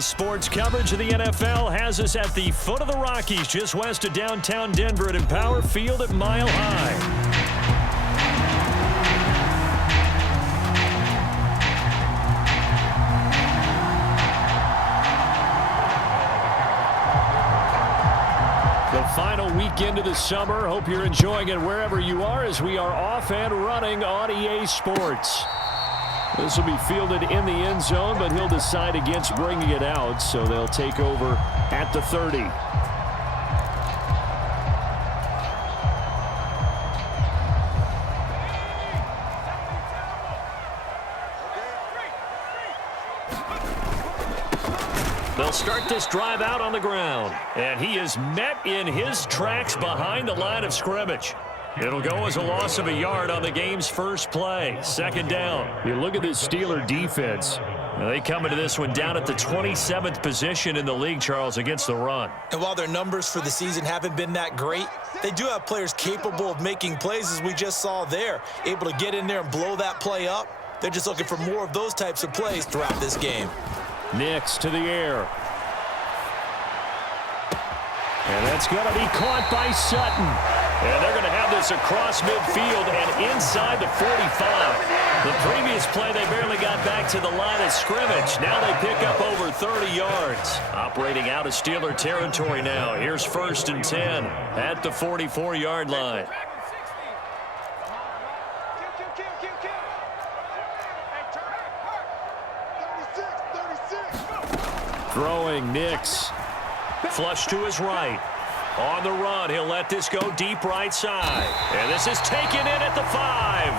Sports coverage of the NFL has us at the foot of the Rockies, just west of downtown Denver at Empower Field at Mile High. The final weekend of the summer. Hope you're enjoying it wherever you are as we are off and running on EA Sports. This will be fielded in the end zone, but he'll decide against bringing it out, so they'll take over at the 30. They'll start this drive out on the ground, and he is met in his tracks behind the line of scrimmage. It'll go as a loss of a yard on the game's first play. Second down. You look at this Steeler defense. They come into this one down at the 27th position in the league, Charles, against the run. And while their numbers for the season haven't been that great, they do have players capable of making plays, as we just saw there. Able to get in there and blow that play up. They're just looking for more of those types of plays throughout this game. Nix to the air. And that's going to be caught by Sutton. And they're going to have this across midfield and inside the 45. The previous play, they barely got back to the line of scrimmage. Now they pick up over 30 yards. Operating out of Steeler territory now. Here's 1st and 10 at the 44-yard line. Throwing Nix. Flush to his right. On the run, he'll let this go deep right side. And this is taken in at the 5.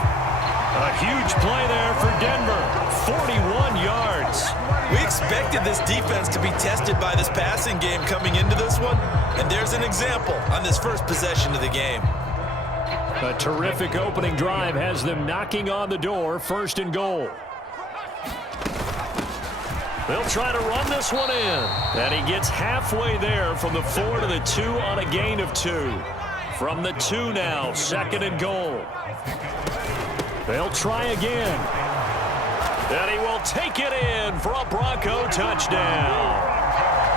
A huge play there for Denver. 41 yards. We expected this defense to be tested by this passing game coming into this one. And there's an example on this first possession of the game. A terrific opening drive has them knocking on the door. 1st and goal. They'll try to run this one in. And he gets halfway there from the 4 to the 2 on a gain of 2. From the 2 now, 2nd and goal. They'll try again. And he will take it in for a Bronco touchdown.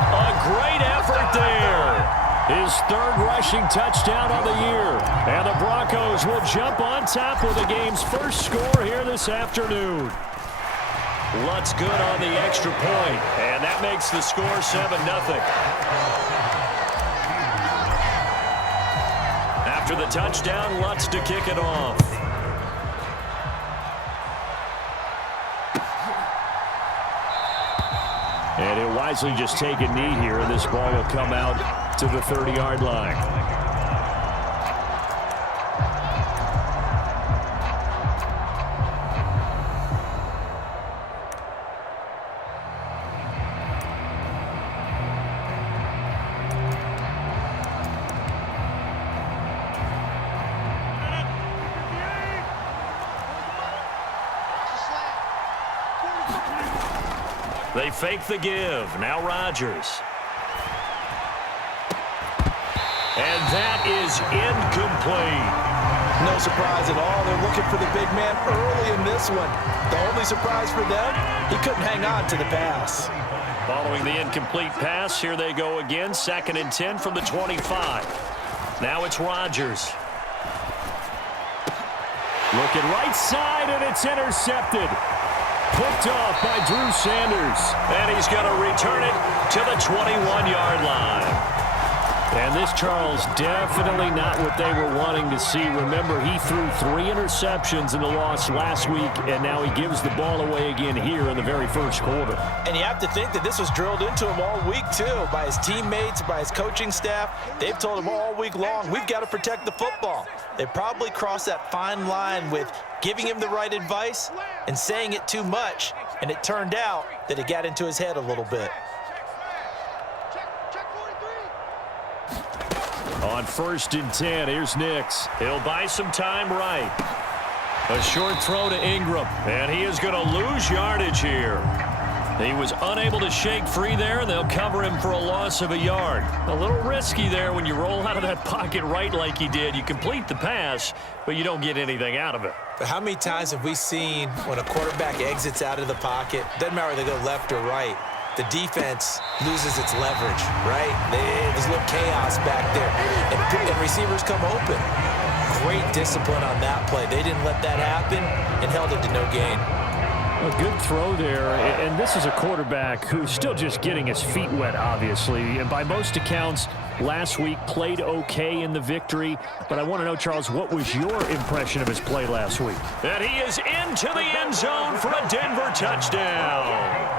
A great effort there. His 3rd rushing touchdown of the year. And the Broncos will jump on top with the game's first score here this afternoon. Lutz good on the extra point, and that makes the score 7-0. After the touchdown, Lutz to kick it off. And he'll wisely just take a knee here, and this ball will come out to the 30-yard line. They fake the give. Now Rodgers. And that is incomplete. No surprise at all. They're looking for the big man early in this one. The only surprise for them, he couldn't hang on to the pass. Following the incomplete pass, here they go again. 2nd and 10 from the 25. Now it's Rodgers. Looking right side, and it's intercepted. Picked off by Drew Sanders. And he's going to return it to the 21-yard line. And this, Charles, definitely not what they were wanting to see. Remember, he threw 3 interceptions in the loss last week, and now he gives the ball away again here in the very first quarter. And you have to think that this was drilled into him all week, too, by his teammates, by his coaching staff. They've told him all week long, we've got to protect the football. They probably crossed that fine line with giving him the right advice and saying it too much, and it turned out that it got into his head a little bit. On 1st and 10, here's Nix. He'll buy some time right. A short throw to Ingram, and he is going to lose yardage here. He was unable to shake free there, and they'll cover him for a loss of a yard. A little risky there when you roll out of that pocket right like he did. You complete the pass, but you don't get anything out of it. But how many times have we seen when a quarterback exits out of the pocket, doesn't matter whether they go left or right, the defense loses its leverage, right? There's a little chaos back there, and receivers come open. Great discipline on that play. They didn't let that happen and held it to no gain. A good throw there, and this is a quarterback who's still just getting his feet wet, obviously. And by most accounts, last week played okay in the victory. But I want to know, Charles, what was your impression of his play last week? And he is into the end zone for a Denver touchdown.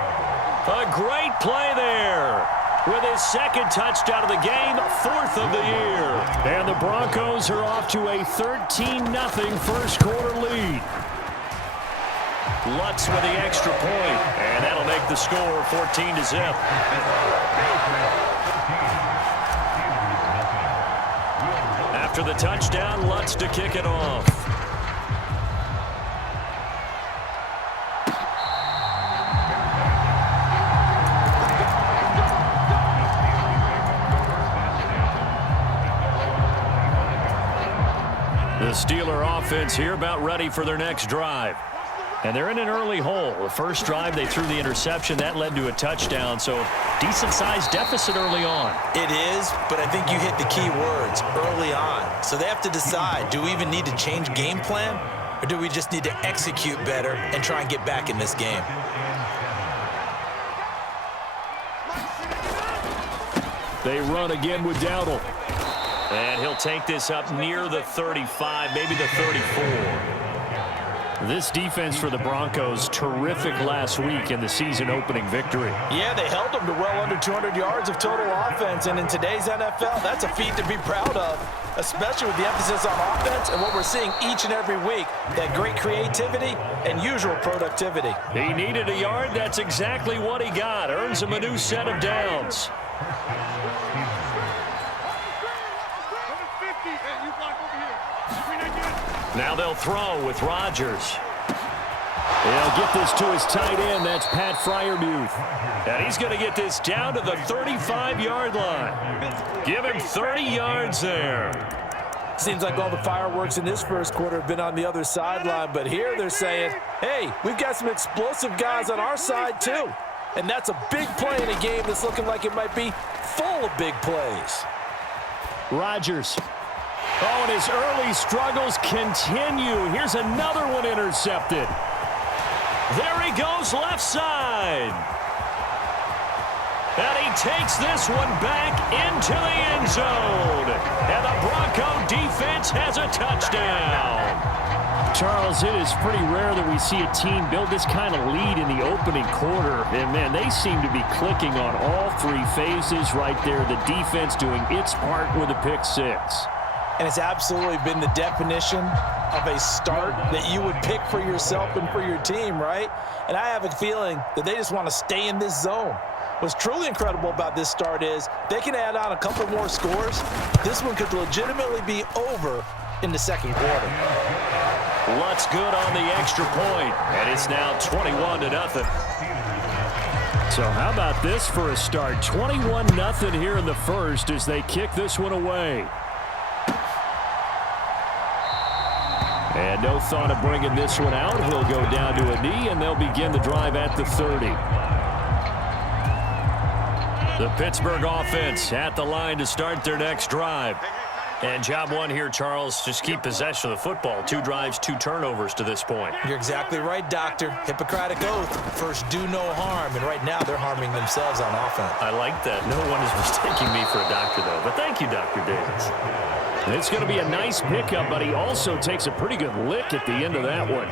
A great play there. With his second touchdown of the game, 4th of the year. And the Broncos are off to a 13-0 first quarter lead. Lutz with the extra point, and that'll make the score 14-0. After the touchdown, Lutz to kick it off. The Steeler offense here about ready for their next drive. And they're in an early hole. The first drive, they threw the interception. That led to a touchdown, so decent-sized deficit early on. It is, but I think you hit the key words, early on. So they have to decide, do we even need to change game plan, or do we just need to execute better and try and get back in this game? They run again with Dowdle. And he'll take this up near the 35, maybe the 34. This defense for the Broncos, terrific last week in the season-opening victory. Yeah, they held them to well under 200 yards of total offense, and in today's NFL, that's a feat to be proud of, especially with the emphasis on offense and what we're seeing each and every week, that great creativity and usual productivity. He needed a yard. That's exactly what he got. Earns him a new set of downs. Now they'll throw with Rodgers. He'll get this to his tight end. That's Pat Fryermuth. And he's going to get this down to the 35-yard line. Give him 30 yards there. Seems like all the fireworks in this first quarter have been on the other sideline, but here they're saying, hey, we've got some explosive guys on our side too. And that's a big play in a game that's looking like it might be full of big plays. Rodgers. Oh, and his early struggles continue. Here's another one intercepted. There he goes left side. And he takes this one back into the end zone. And the Bronco defense has a touchdown. Charles, it is pretty rare that we see a team build this kind of lead in the opening quarter. And, man, they seem to be clicking on all three phases right there. The defense doing its part with a pick six. And it's absolutely been the definition of a start that you would pick for yourself and for your team, right? And I have a feeling that they just want to stay in this zone. What's truly incredible about this start is they can add on a couple more scores. This one could legitimately be over in the second quarter. Lutz good on the extra point, and it's now 21-0. So how about this for a start? 21-0 here in the first as they kick this one away. And no thought of bringing this one out. He'll go down to a knee, and they'll begin the drive at the 30. The Pittsburgh offense at the line to start their next drive. And job one here, Charles, just keep possession of the football. 2 drives, 2 turnovers to this point. You're exactly right, Doctor. Hippocratic oath. First, do no harm. And right now, they're harming themselves on offense. I like that. No one is mistaking me for a doctor, though. But thank you, Dr. Davis. And it's going to be a nice pickup, but he also takes a pretty good lick at the end of that one.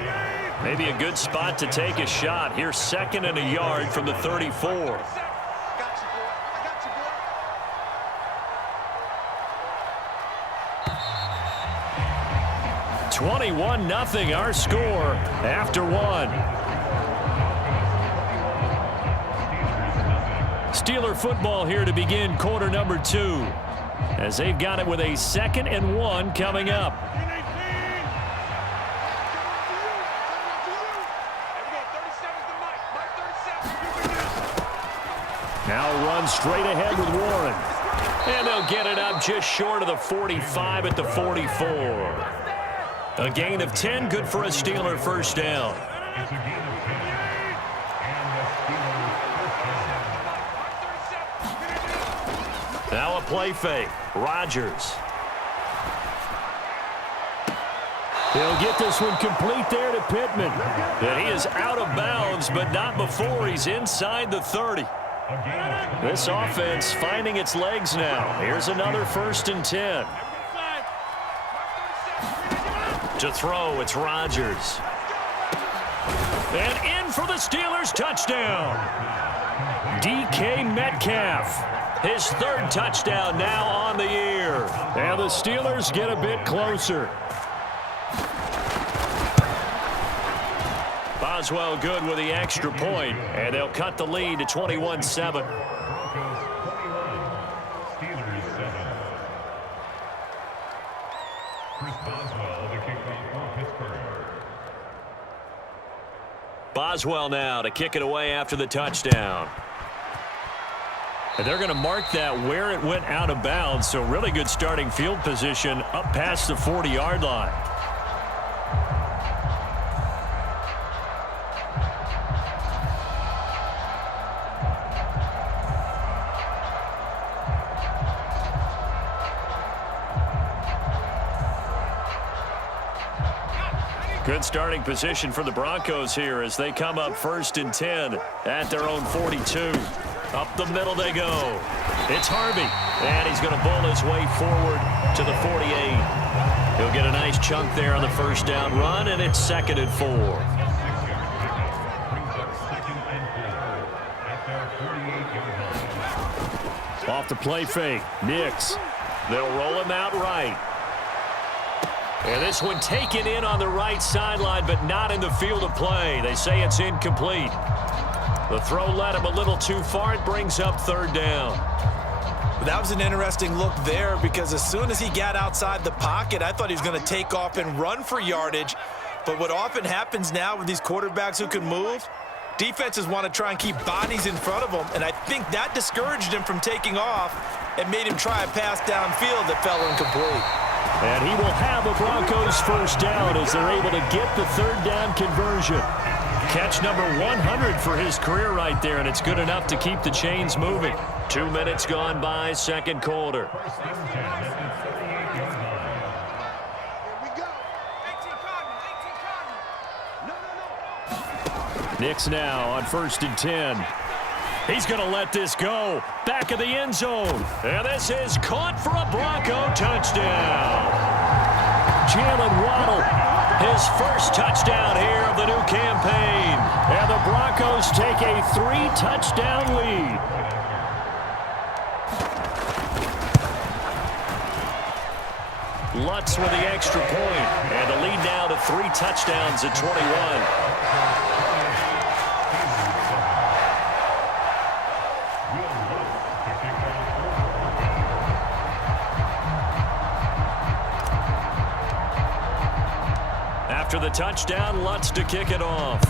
Maybe a good spot to take a shot. Here's 2nd and a yard from the 34. 21-0 our score after 1. Steeler football here to begin quarter number 2 as they've got it with a 2nd and 1 coming up. Now run straight ahead with Warren. And they'll get it up just short of the 45 at the 44. A gain of 10, good for a Steeler first down. Now a play fake. Rodgers. He'll get this one complete there to Pittman. And he is out of bounds, but not before he's inside the 30. This offense finding its legs now. Here's another 1st and 10. To throw, it's Rodgers. And in for the Steelers, touchdown. DK Metcalf. His 3rd touchdown now on the year. And the Steelers get a bit closer. Boswell good with the extra point, and they'll cut the lead to 21-7. Boswell now to kick it away after the touchdown. And they're going to mark that where it went out of bounds, so really good starting field position up past the 40-yard line. Good starting position for the Broncos here as they come up 1st and 10 at their own 42. Up the middle they go. It's Harvey, and he's going to bull his way forward to the 48. He'll get a nice chunk there on the 1st down run, and it's 2nd and 4. Off the play fake, Nix. They'll roll him out right. And this one taken in on the right sideline, but not in the field of play. They say it's incomplete. The throw led him a little too far. It brings up 3rd down. That was an interesting look there because as soon as he got outside the pocket, I thought he was going to take off and run for yardage. But what often happens now with these quarterbacks who can move, defenses want to try and keep bodies in front of them, and I think that discouraged him from taking off and made him try a pass downfield that fell incomplete. And he will have a Broncos 1st down as they're able to get the 3rd down conversion. Catch number 100 for his career right there, and it's good enough to keep the chains moving. 2 minutes gone by, 2nd quarter. Nix now on 1st and 10. He's going to let this go. Back of the end zone. And this is caught for a Bronco touchdown. Jalen Waddle, his 1st touchdown here of the new campaign. And the Broncos take a 3-touchdown lead. Lutz with the extra point. And the lead now to 3 touchdowns at 21. After the touchdown, Lutz to kick it off.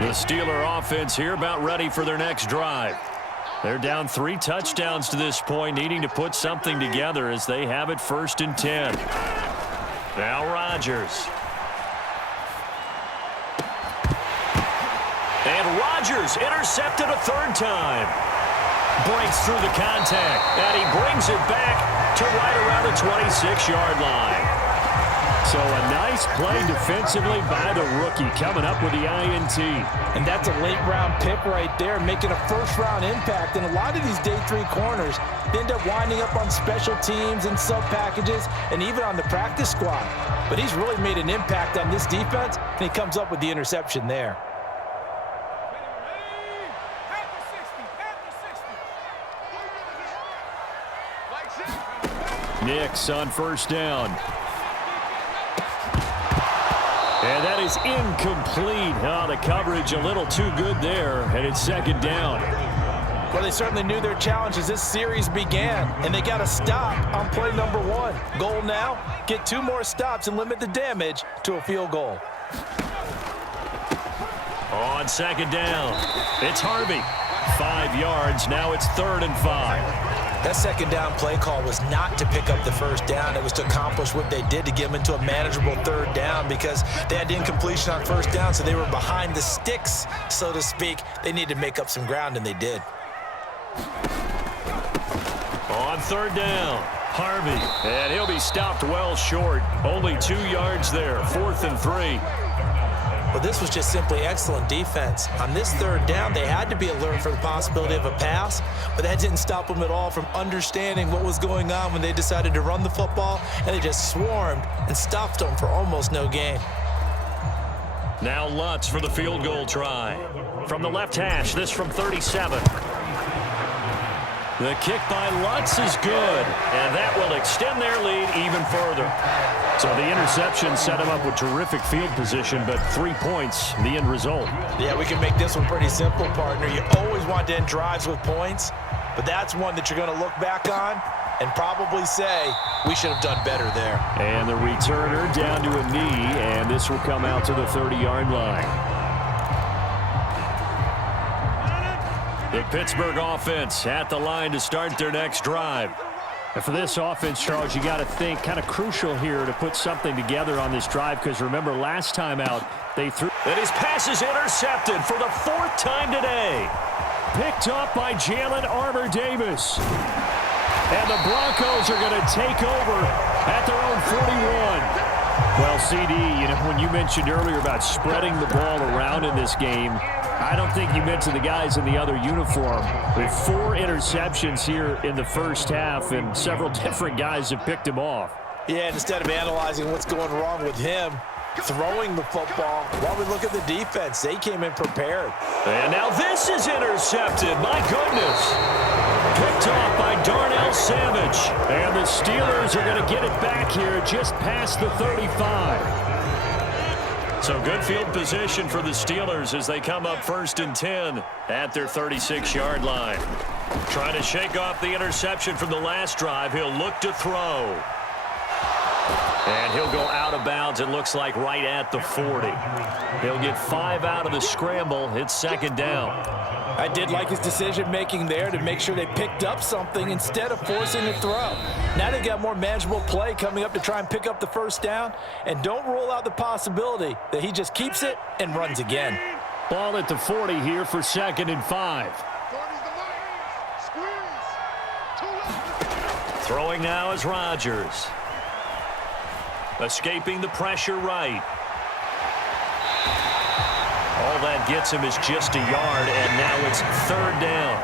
The Steeler offense here about ready for their next drive. They're down 3 touchdowns to this point, needing to put something together as they have it 1st and 10. Now Rodgers. And Rodgers intercepted a 3rd time. Breaks through the contact, and he brings it back to right around the 26-yard line. So a nice play defensively by the rookie coming up with the INT. And that's a late-round pick right there, making a first-round impact. And a lot of these day 3 corners end up winding up on special teams and sub-packages and even on the practice squad. But he's really made an impact on this defense, and he comes up with the interception there. Nix on 1st down. And that is incomplete. Oh, the coverage a little too good there, and it's 2nd down. Well, they certainly knew their challenge as this series began, and they got a stop on play number 1. Goal now, get 2 more stops and limit the damage to a field goal. On 2nd down, it's Harvey. 5 yards, now it's 3rd and 5. That second down play call was not to pick up the first down. It was to accomplish what they did to get them into a manageable third down because they had incompletion on first down, so they were behind the sticks, so to speak. They needed to make up some ground, and they did. On third down, Harvey, and he'll be stopped well short. Only 2 yards there, 4th and 3. Well, this was just simply excellent defense. On this third down, they had to be alert for the possibility of a pass, but that didn't stop them at all from understanding what was going on when they decided to run the football, and they just swarmed and stopped them for almost no gain. Now Lutz for the field goal try. From the left hash, this from 37. The kick by Lutz is good, and that will extend their lead even further. So the interception set him up with terrific field position, but 3 points, the end result. Yeah, we can make this one pretty simple, partner. You always want to end drives with points, but that's one that you're going to look back on and probably say, we should have done better there. And the returner down to a knee, and this will come out to the 30-yard line. The Pittsburgh offense at the line to start their next drive. And for this offense, Charles, you got to think kind of crucial here to put something together on this drive because remember last time out they threw. And his pass is intercepted for the 4th time today. Picked up by Jalen Armour-Davis. And the Broncos are going to take over at their own 41. Well, CD, you know, when you mentioned earlier about spreading the ball around in this game, I don't think you mentioned the guys in the other uniform. With 4 interceptions here in the first half, and several different guys have picked him off. Yeah, instead of analyzing what's going wrong with him, throwing the football, while we look at the defense, they came in prepared. And now this is intercepted. My goodness. Picked off by Darnell Savage. And the Steelers are going to get it back here just past the 35. So good field position for the Steelers as they come up 1st and 10 at their 36-yard line. Trying to shake off the interception from the last drive. He'll look to throw. And he'll go out of bounds, it looks like, right at the 40. He'll get 5 out of the scramble. It's 2nd down. I did like his decision-making there to make sure they picked up something instead of forcing a throw. Now they got more manageable play coming up to try and pick up the first down, and don't rule out the possibility that he just keeps it and runs again. Ball at the 40 here for 2nd and 5. Throwing now is Rodgers. Escaping the pressure right. All that gets him is just a yard, and now it's 3rd down.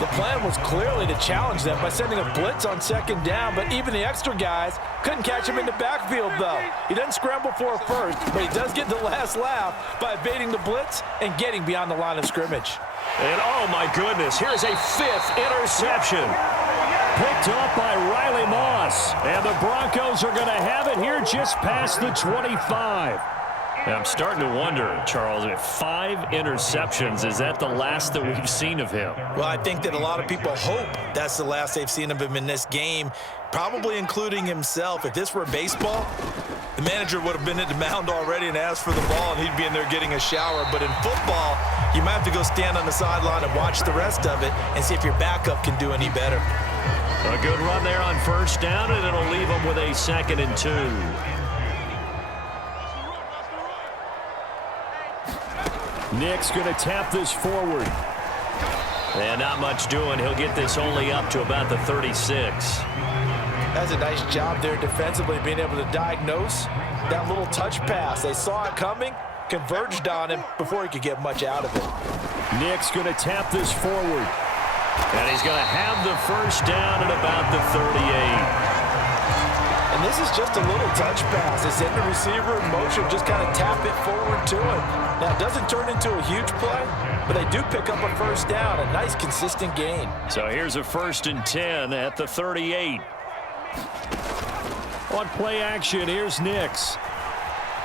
The plan was clearly to challenge them by sending a blitz on 2nd down, but even the extra guys couldn't catch him in the backfield, though. He doesn't scramble for a first, but he does get the last laugh by evading the blitz and getting beyond the line of scrimmage. And oh my goodness, here's a 5th interception. Picked up by Riley Moss. And the Broncos are going to have it here just past the 25. And I'm starting to wonder, Charles, if 5 interceptions, is that the last that we've seen of him? Well, I think that a lot of people hope that's the last they've seen of him in this game, probably including himself. If this were baseball, the manager would have been at the mound already and asked for the ball, and he'd be in there getting a shower. But in football, you might have to go stand on the sideline and watch the rest of it and see if your backup can do any better. A good run there on 1st down, and it'll leave them with a 2nd and 2. Nick's going to tap this forward. And not much doing. He'll get this only up to about the 36. That's a nice job there defensively, being able to diagnose that little touch pass. They saw it coming, converged on him before he could get much out of it. Nick's going to tap this forward. And he's going to have the 1st down at about the 38. And this is just a little touch pass. They send the receiver in motion, just kind of tap it forward to him. Now, it doesn't turn into a huge play, but they do pick up a 1st down, a nice, consistent gain. So here's a 1st and 10 at the 38. On play action, here's Nix.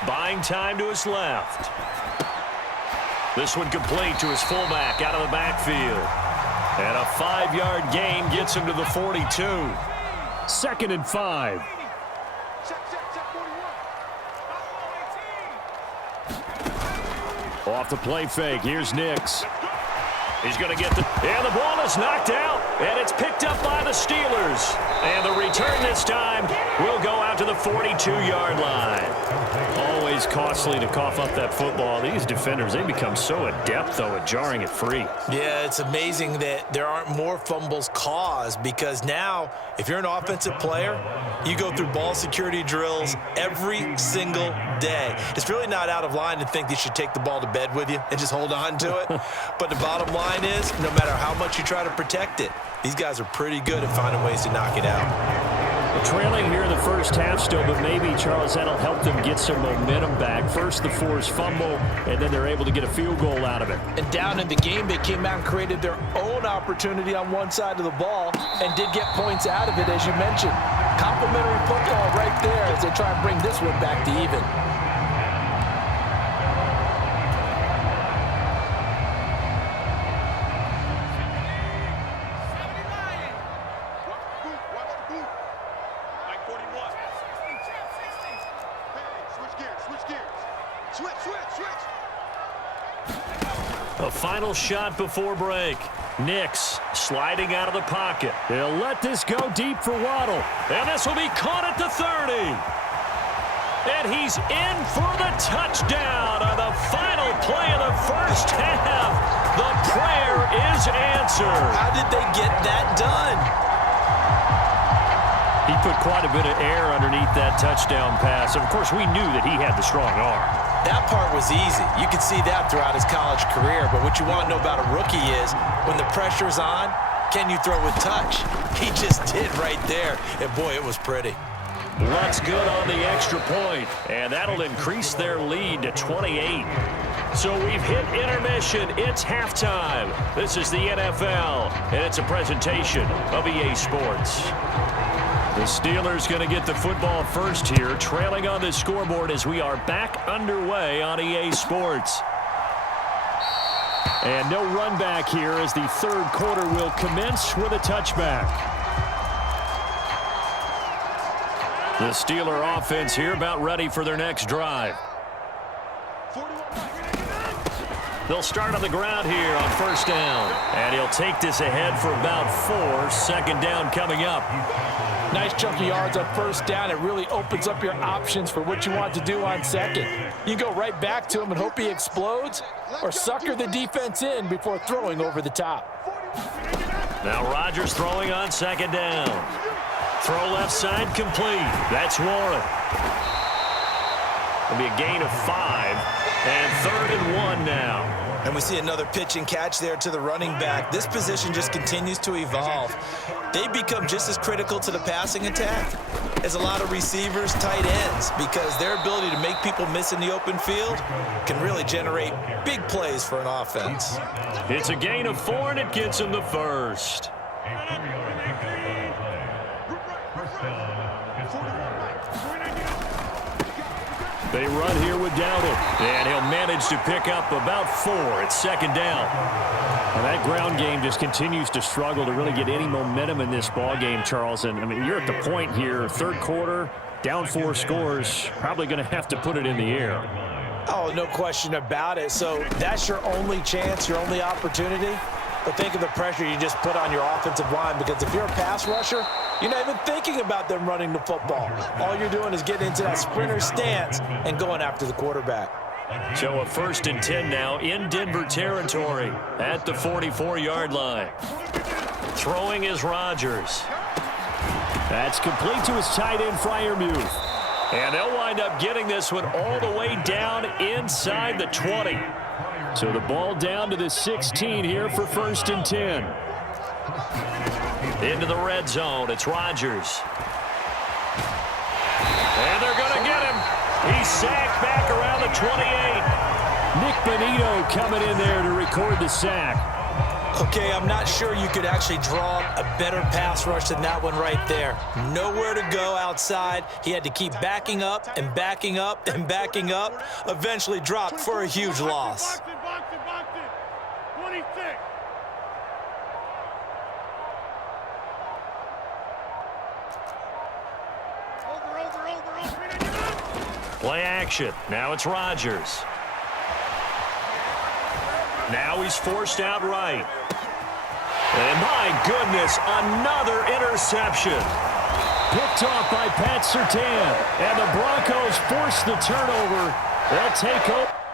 Buying time to his left. This one complete to his fullback out of the backfield. And a 5-yard gain gets him to the 42. 2nd and 5. Off the play fake, here's Nix. He's going to get and the ball is knocked out, and it's picked up by the Steelers. And the return this time will go out to the 42-yard line. Always costly to cough up that football. These defenders, they become so adept, though, at jarring it free. Yeah, it's amazing that there aren't more fumbles caused, because now, if you're an offensive player, you go through ball security drills every single day. It's really not out of line to think you should take the ball to bed with you and just hold on to it. But the bottom line is, no matter how much you try to protect it, these guys are pretty good at finding ways to knock it out. Trailing here in the first half still, but maybe, Charles, that'll help them get some momentum back. First the forced fumble, and then they're able to get a field goal out of it. And down in the game, they came out and created their own opportunity on one side of the ball and did get points out of it, as you mentioned. Complimentary football right there as they try and bring this one back to even. A final shot before break. Nix sliding out of the pocket. They'll let this go deep for Waddle. And this will be caught at the 30. And he's in for the touchdown on the final play of the first half. The prayer is answered. How did they get that done? He put quite a bit of air underneath that touchdown pass. Of course, we knew that he had the strong arm. That part was easy. You could see that throughout his college career. But what you want to know about a rookie is, when the pressure's on, can you throw with touch? He just did right there. And, boy, it was pretty. Looks good on the extra point, and that'll increase their lead to 28. So we've hit intermission. It's halftime. This is the NFL, and it's a presentation of EA Sports. The Steelers going to get the football first here, trailing on the scoreboard as we are back underway on EA Sports. And no run back here as the third quarter will commence with a touchback. The Steeler offense here about ready for their next drive. They'll start on the ground here on first down. And he'll take this ahead for about 4. Second down coming up. Nice chunk of yards on first down. It really opens up your options for what you want to do on second. You go right back to him and hope he explodes, or sucker the defense in before throwing over the top. Now Rodgers throwing on second down. Throw left side complete. That's Warren. It'll be a gain of 5. And 3rd and 1 now. And we see another pitch and catch there to the running back. This position just continues to evolve. They become just as critical to the passing attack as a lot of receivers, tight ends, because their ability to make people miss in the open field can really generate big plays for an offense. It's a gain of 4, and it gets him the first. They run here with Dowdle, and he'll manage to pick up about 4. It's second down. Well, that ground game just continues to struggle to really get any momentum in this ball game, Charles. And I mean, you're at the point here, third quarter, down 4 scores, probably going to have to put it in the air. Oh, no question about it. So that's your only chance, your only opportunity. But think of the pressure you just put on your offensive line, because if you're a pass rusher, you're not even thinking about them running the football. All you're doing is getting into that sprinter stance and going after the quarterback. So a 1st and 10 now in Denver territory at the 44-yard line. Throwing is Rodgers. That's complete to his tight end, Freiermuth. And they'll wind up getting this one all the way down inside the 20. So the ball down to the 16 here for 1st and 10. Into the red zone, it's Rodgers. And they're going to get him. He's sacked back around the 28. Nick Bonito coming in there to record the sack. Okay, I'm not sure you could actually draw a better pass rush than that one right there. Nowhere to go outside. He had to keep backing up and backing up and backing up. Eventually dropped for a huge loss. 26. Play action. Now it's Rodgers. Now he's forced out right. And my goodness, another interception. Picked off by Pat Surtain. And the Broncos force the turnover. They'll take over.